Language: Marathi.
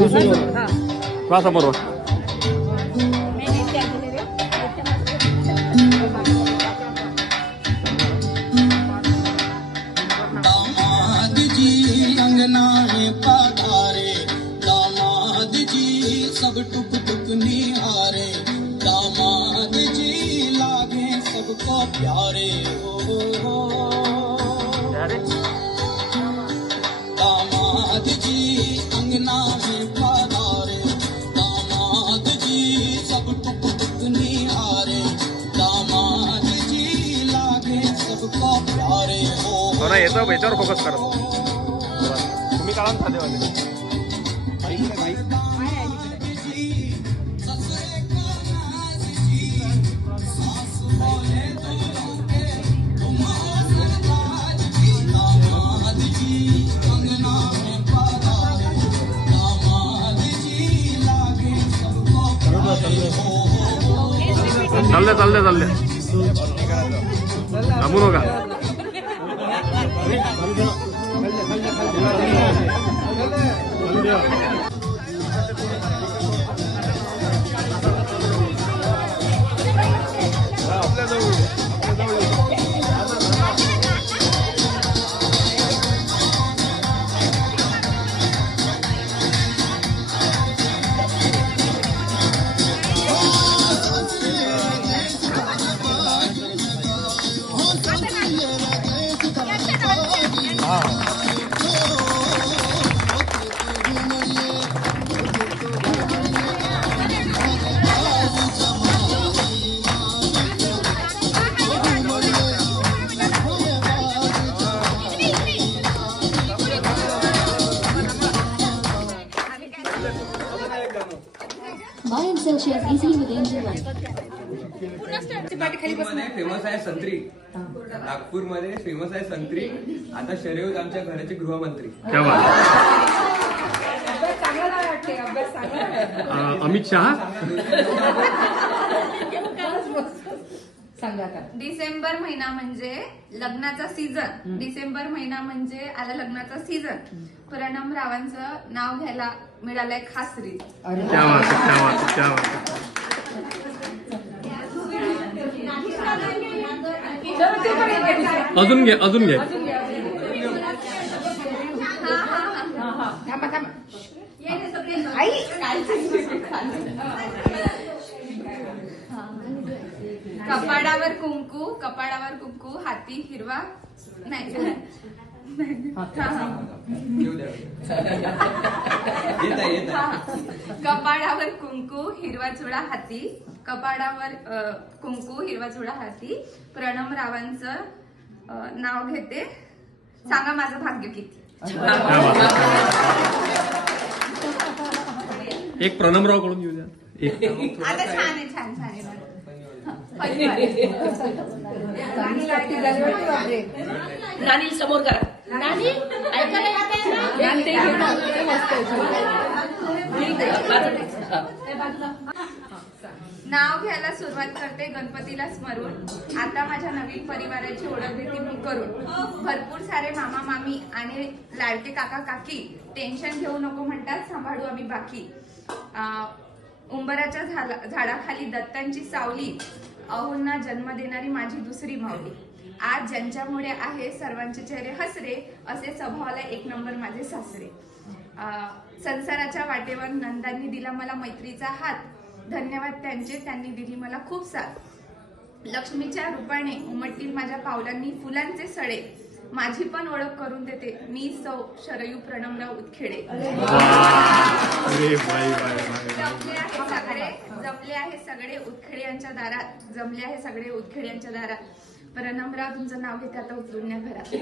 समोर अंगना में पधारे दामाद जी सब टुक टुक निहारे दामाद जी लागे सबको प्यारे हो दामाद जी अंगना में पधारे दामाद जी सब टुक टुक निहारे दामाद जी लागे सबको प्यारे हो याच्यावर फोकस करा तुम्ही काढा साधेवाले चालले थांबू नका Buy and sell shares easily with Angel One. Famous आहे संत्री नागपूर मध्ये फेमस आहे संत्री आता शर्यत आमच्या घराचे गृहमंत्री अमित शहा डिसेंबर महिना म्हणजे लग्नाचा सीझन डिसेंबर महिना म्हणजे आला लग्नाचा सीझन प्रणम रावांचं नाव घ्यायला मिळालंय खास रीत अजून घे कपाडावर कुंकू हाती हिरवा नाही कपाडावर कुंकू हिरवा चुडा हाती कपाडावर कुंकू हिरवा चुडा हाती प्रणम रावांचं नाव घेते सांगा माझं भाग्य किती एक प्रणमराव कडून घेऊ द्या आता छान आहे नानी समोर करा नानी नाव घ्यायला सुरुवात करते गणपतीला स्मरून आता माझ्या नवीन परिवाराची ओळख देते मी करून भरपूर सारे मामा मामी आणि लाडके काका काकी टेन्शन घेऊ नको म्हणतात सांभाळू आम्ही बाकी उंबराच्या झाडाखाली दत्तांची सावली अहोंना जन्म देणारी माझी दुसरी माऊली आज ज्यांच्यामुळे आहे सर्वांचे चेहरे हसरे असे स्वभावाला एक नंबर माझे सासरे संसाराच्या वाटेवर नंदांनी दिला मला मैत्रीचा हात धन्यवाद त्यांनी दिली मला खूप साथ लक्ष्मीच्या रूपाने उमटतील माझ्या पावलांनी फुलांचे सडे माझी पण ओळख करून देते मी सौ शरयू प्रणमराव उतखेडे जमले आहे सगळे उतखेडे यांच्या दारात प्रणमराव तुमचं नाव घेते आता उचलून न्या घरात